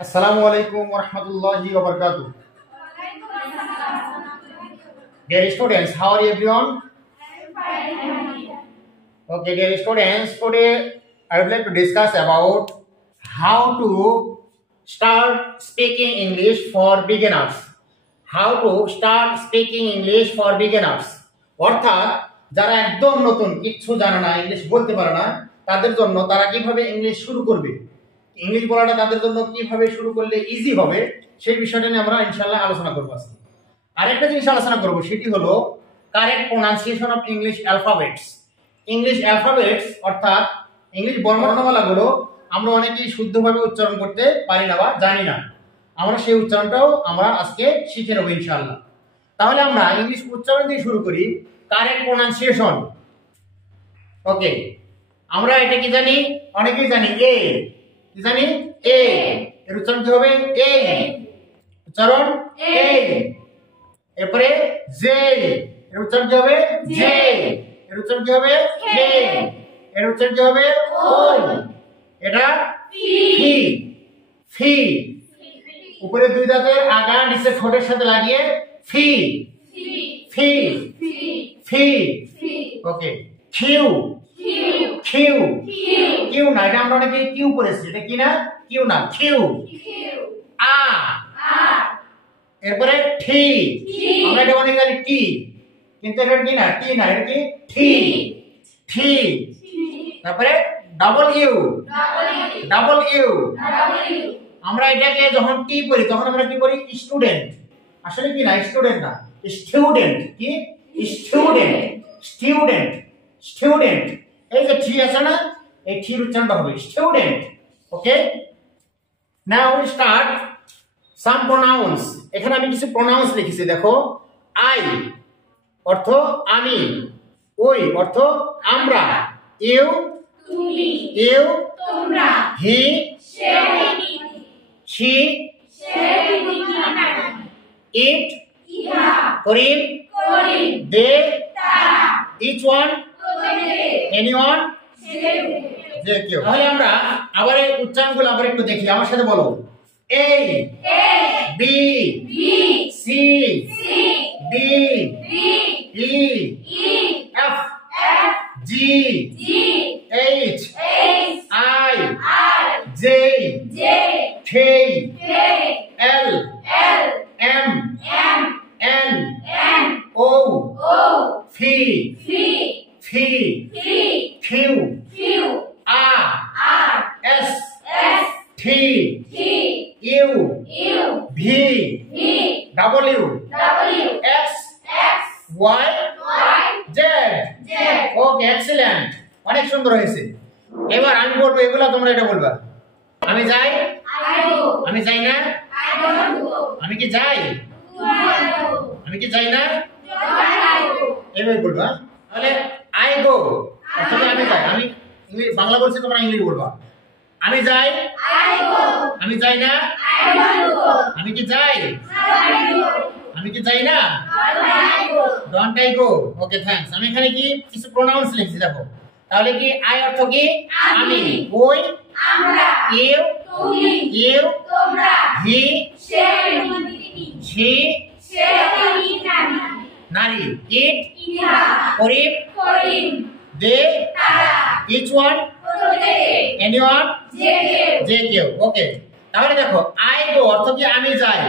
Assalamualaikum warahmatullahi wabarakatuh. Dear students, how are you everyone? Okay, dear students, today I would like to discuss about how to start speaking English for beginners. How to start speaking English for beginners. অর্থাৎ যারা একদম নতুন কিছু জানে না, English বলতে পারে না, তাদের জন্য তারা কিভাবে ইংলিশ শুরু করবে, ইংলিশ বলাটা তাদের জন্য কিভাবে শুরু করলে ইজি হবে, সেই বিষয়টা নিয়ে আমরা ইনশাআল্লাহ আলোচনা করব আজকে। আরেকটা জিনিস আলোচনা করব, সেটি হলো correct pronunciation of English alphabets. English alphabets অর্থাৎ ইংলিশ বর্ণমালাগুলো আমরা অনেকেই শুদ্ধভাবে উচ্চারণ করতে পারি না বা জানি না, আমরা সেই উচ্চারণটাও আমরা আজকে শিখে নেব ইনশাআল্লাহ। তাহলে আমরা ইংলিশ উচ্চারণ দিয়ে শুরু করি, কারেক্ট প্রোনাউন্সিয়েশন। ওকে, আমরা এটা কি জানি, অনেকেই জানি এ, কি জানি এ, এর উচ্চারণ কি হবে এ, উচ্চারণ এ। এরপরে জে, এর উচ্চারণ কি হবে জে, এর উচ্চারণ কি হবে কে, এর উচ্চারণ কি হবে ও। এটা ফি, ফি, উপরে দুই দাঁতের আগা নিচে ঠোঁটের সাথে লাগিয়ে ফি, ফি, ফি। ওকে, কিউ, কিউ, কিউ না, এটা আমরা অনেকে কিউ করেছি, এটা কি না কিউ না, কিউ। আ, এরপরে টি, আমরা এটা অনেকে জানি টি, কিন্তু এটা কি না টি না, এটা কি টি, টি। তারপরে ডাবল ইউ, ডাবল ইউ, আমরা এটাকে যখন টি পড়ি তখন আমরা কি করি স্টুডেন্ট, আসলে কি না স্টুডেন্ট না, স্টুডেন্ট, কি স্টুডেন্ট, স্টুডেন্ট, স্টুডেন্ট। এই যে টি আছে না, এই টির উচ্চারণটা হবে student. Okay, now we start some pronounce. এখানে আমি কিছু প্রোনাউন্স লিখেছি, দেখো। আই অর্থ আমি, ওই অর্থ আমরা, ইউ তুমি, ইউ তোমরা, হি সে শি সে ইট ইহা, করিম করিম, দে তারা, ইচ ওয়ান এনিওয়ান যে কেউ। তাহলে আমরা আবার এই উচ্চারণগুলো আবার একটু দেখি, আমার সাথে বলো। A, B, C, D, E, F, G, H, I, J, K, L, M, N, O, P, Q, R, S, T, U, V, W, X, Y, Z. Okay, excellent, অনেক সুন্দর হয়েছে। এবার আমি বলবো, এগুলা তোমরা এটা বলবা। আমি যাই, আমি যাই না, আমি কি যাই, আমি কি যাই না, এভাবে বলবা। তাহলে আই গো অর্থাৎ আমি যাই, আমি ইংলিশ বাংলা বলছি, তোমরা ইংলিশ বলবা। আমি যাই, আমি যাই না, আমি কি যাই, আমি কি যাই না, don't I go. Okay, thanks. আমি এখানে কি কিছু প্রোনাউন্স লিখছি, দেখো। তাহলে কি আই অর্থ কি আমি, ওই আমরা, ইউ তুমি, ইউ তোমরা, হি সে শি সে নারী, ইট ইহা, করিম দে তারা, ইচ ওয়ান এনিওয়ান যে কেউ। ওকে, তাহলে দেখো আই গো অর্থ কি আমি যাই,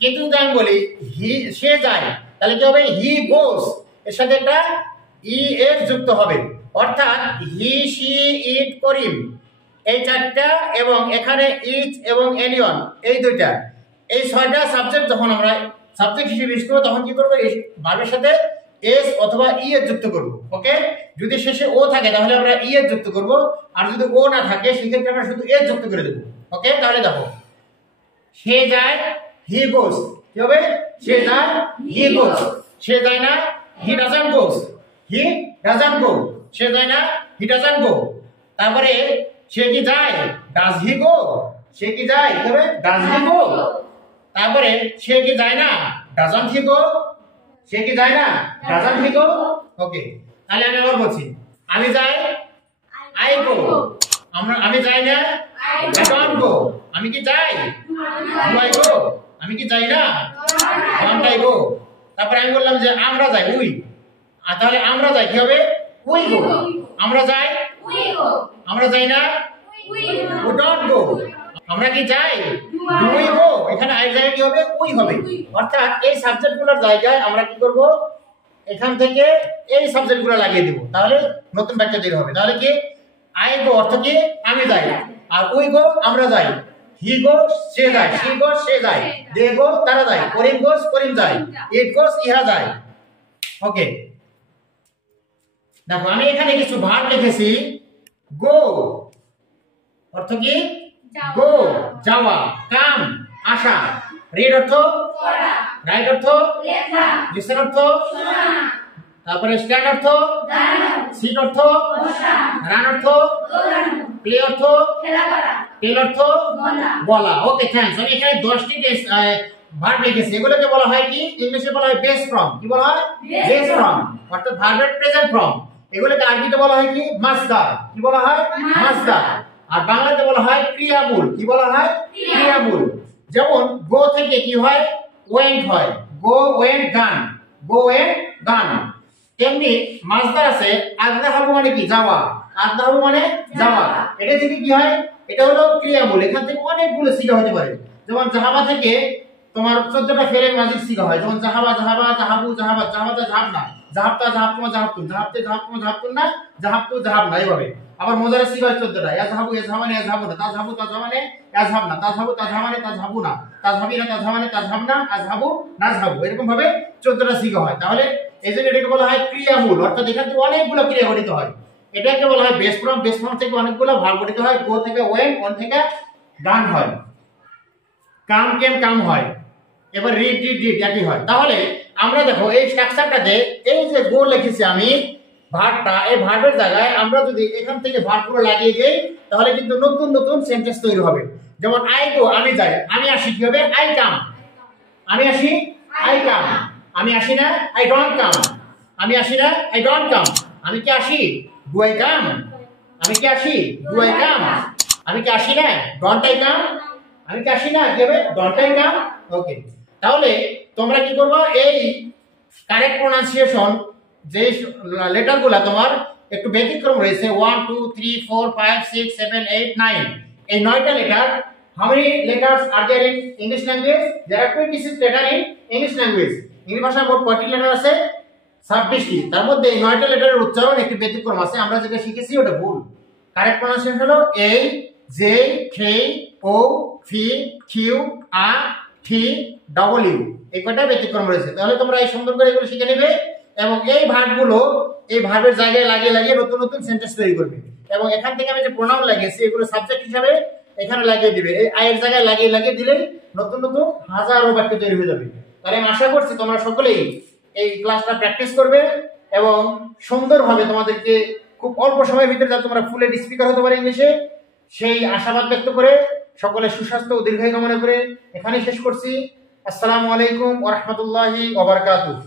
কিন্তু যদি আমি বলি হি সে যায়, তাহলে কি হবে হি গোস, এর সাথে একটা ই এর যুক্ত হবে, অর্থাৎ হি সি ইট করিম এই চারটা, এবং এখানে ইচ এবং এনিওয়ান এই দুইটা, এই ছয়টা সাবজেক্ট যখন আমরা সাবজেক্ট হিসেবে ইউজ করবো, তখন কি করবো এই ভার্বের সাথে এস অথবা ই এর যুক্ত করব। ওকে, যদি শেষে ও থাকে তাহলে আমরা ই এর যুক্ত করব, আর যদি ও না থাকে সেক্ষেত্রে আমরা শুধু এর যুক্ত করে দেবো। ওকে, তাহলে দেখো সে যায়, হি গোস, কি হবে সে যায়, হি গোস, সে যায় না, he doesn't goes, he doesn't গো, সে যায় না, হি ডাজন্ট গো। তারপরে সে কি যায়, ডাজ হি গো, সে কি যায়, কি হবে ডাজ হি গো। তারপরে সে কি যায় না, ডাজন্ট হি গো, সে কি যায় না, ডাজন্ট হি গো। ওকে, তাহলে আমি আবার বলছি, আমি যাই, আই গো, আমরা আমি যাই না, I don't go. আমি কি যাই? Do I go? আমি কি যাই না? Don't I go? তারপরে আমি বললাম যে আমরা যাই, উই। তাহলে আমরা যাই কি হবে? We go. আমরা যাই? We go. আমরা যাই না? We don't go. আমরা কি যাই? Do we go? এখানে আই জায়গায় কি হবে? We হবে। অর্থাৎ এই সাবজেক্টগুলোর জায়গায় আমরা কি করব? এখান থেকে এই সাবজেক্টগুলো লাগিয়ে দেব। তাহলে নতুন বাক্য তৈরি হবে। তাহলে কি I go অর্থ কি আমি যাই, আর we go আমরা যাই, he goes সে যায়, she goes সে যায়, they go তারা যায়, করিম goes করিম যায়, it goes ইহা যায়। ওকে, দেখো আমি এখানে কিছু ভার্ব লিখেছি। go অর্থ কি? go যাওয়া, come আসা, read অর্থ পড়া, write অর্থ লেখা, listen অর্থ শোনা, তারপরে stand অর্থ দাঁড়ানো, sit অর্থ বসা, run অর্থ দৌড়ানো, play অর্থ খেলা করা, tell অর্থ বলা। ওকে, থ্যাঙ্কস। আমি এখানে 10টি ভার্ব লিখেছি। এগুলোকে বলা হয় কি? ইংলিশে বলা হয় বেস ফ্রম। কি বলা হয়? বেস ফ্রম, অর্থাৎ ভার্বের প্রেজেন্ট ফর্ম। এগুলোকে আরবিতে বলা হয় কি? মাসদার। কি বলা হয়? মাসদার। আর বাংলাতে বলা হয় ক্রিয়ামূল। কি বলা হয়? ক্রিয়ামূল। যেমন গো থেকে কি হয়? ওয়েন্ট হয়। গো ওয়েন্ট গান, গো ওয়েন্ট গান। তেমনি মাসদার আছে আযহাবু মানে কি? যাওয়া, আযহাবু মানে যাওয়া। এটা থেকে কি হয়? এটা হলো ক্রিয়ামূল। এখান থেকে অনেকগুলো সিগা হতে পারে। যেমন জাহাবা থেকে তোমার 14টা ফেলে মাজিদ সিগা হয়। যেমন জাহাবা জাহাবা, জাহাবু জাহাবা, জাহাবাতা জাহাবনা, জাহাবতা জাহাবতুমা জাহাবতুন, জাহাবতে জাহাবতুমা জাহাবতুন না, জাহাবতু জাহাবনা, এইভাবে। আবার মুজারে সিগা হয় 14টা। ইয়াযহাবু ইয়াযহাবানে ইয়াযহাবুনা, তাযহাবু তাযহাবানে ইয়াযহাবনা, তাযহাবু তাযহাবানে তাযহাবুনা, তাযহাবিনা তাযহাবানে তাযহাবনা, আযহাবু নাযহাবু, এরকম ভাবে 14টা সিগা হয়। তাহলে এজন্য এটাকে বলা হয় ক্রিয়ামূল, অর্থাৎ এখান থেকে অনেকগুলো ক্রিয়া গঠিত হয়। এটাকে বলা হয় বেস ফর্ম। বেস ফর্ম থেকে অনেকগুলো ভার্ব গঠিত হয়। গো থেকে ওয়েন্ট, ওয়েন্ট থেকে গান হয়, কাম কেম কাম হয়, এবার রিড রিড রিড একই হয়। তাহলে আমরা দেখো এই স্ট্রাকচারটাতে এই যে গো লিখেছি আমি ভার্বটা, এই ভার্বের জায়গায় আমরা যদি এখান থেকে ভার্বগুলো লাগিয়ে দেই তাহলে কিন্তু নতুন নতুন সেন্টেন্স তৈরি হবে। যেমন আই গো আমি যাই, আমি আসি কি হবে? I come. আমি আসি, আই কাম। আমি আসি না, আই ডোন্ট কাম। আমি আসি না, আই ডোন্ট কাম। আমি কি আসি? Do I come. আমি কি আসি? Do I come. আমি কি আসি না? Don't I come. আমি কি আসি না, কি হবে? ডোন্ট আই কাম। ওকে, তাহলে তোমরা কি করবে? এই কারেক্ট প্রোনাউন্সিয়েশন যে লেটারগুলো তোমার একটু ব্যতিক্রম রয়েছে, 1 2 3 4 5 6 7 8 9, এই 9টা letter. How many letters are there in English language? There are 26 letters in English language. ইংরেজি ভাষায় মোট কয়টি লেটার আছে? 26টি। তার মধ্যে এই 9টা লেটারের উচ্চারণ একটু ব্যতিক্রম আছে। আমরা যেটা শিখেছি ওটা ভুল। কারেক্ট প্রোনাউন্সিয়েশন হলো এ, জে, কে, ও, ভি, কিউ, আ, টি, ডব্লিউ। এই কয়টা ব্যতিক্রম রয়েছে। তাহলে তোমরা এই সুন্দর করে এগুলো শিখে নেবে এবং এই ভার্বগুলো এই ভার্বের জায়গায় লাগিয়ে লাগিয়ে নতুন নতুন সেন্টেন্স তৈরি করবে। এবং এখান থেকে আমি যে প্রোনাউন লাগিয়েছি এগুলো সাবজেক্ট হিসাবে এখানে লাগিয়ে দিবে। এই আয়ের জায়গায় লাগিয়ে লাগিয়ে দিলে নতুন নতুন হাজারো বাক্য তৈরি হয়ে যাবে। তাহলে আমি আশা করছি তোমরা সকলেই এই ক্লাসটা প্র্যাকটিস করবে এবং সুন্দরভাবে তোমাদেরকে খুব অল্প সময়ের ভিতরে যাতে তোমরা ফুল স্পিকার হতে পারে ইংলিশে, সেই আশাবাদ ব্যক্ত করে সকলের সুস্বাস্থ্য ও দীর্ঘায়ু কামনা করে এখানেই শেষ করছি। আসসালামু আলাইকুম ওয়া রাহমাতুল্লাহি ওয়া বারাকাতুহু।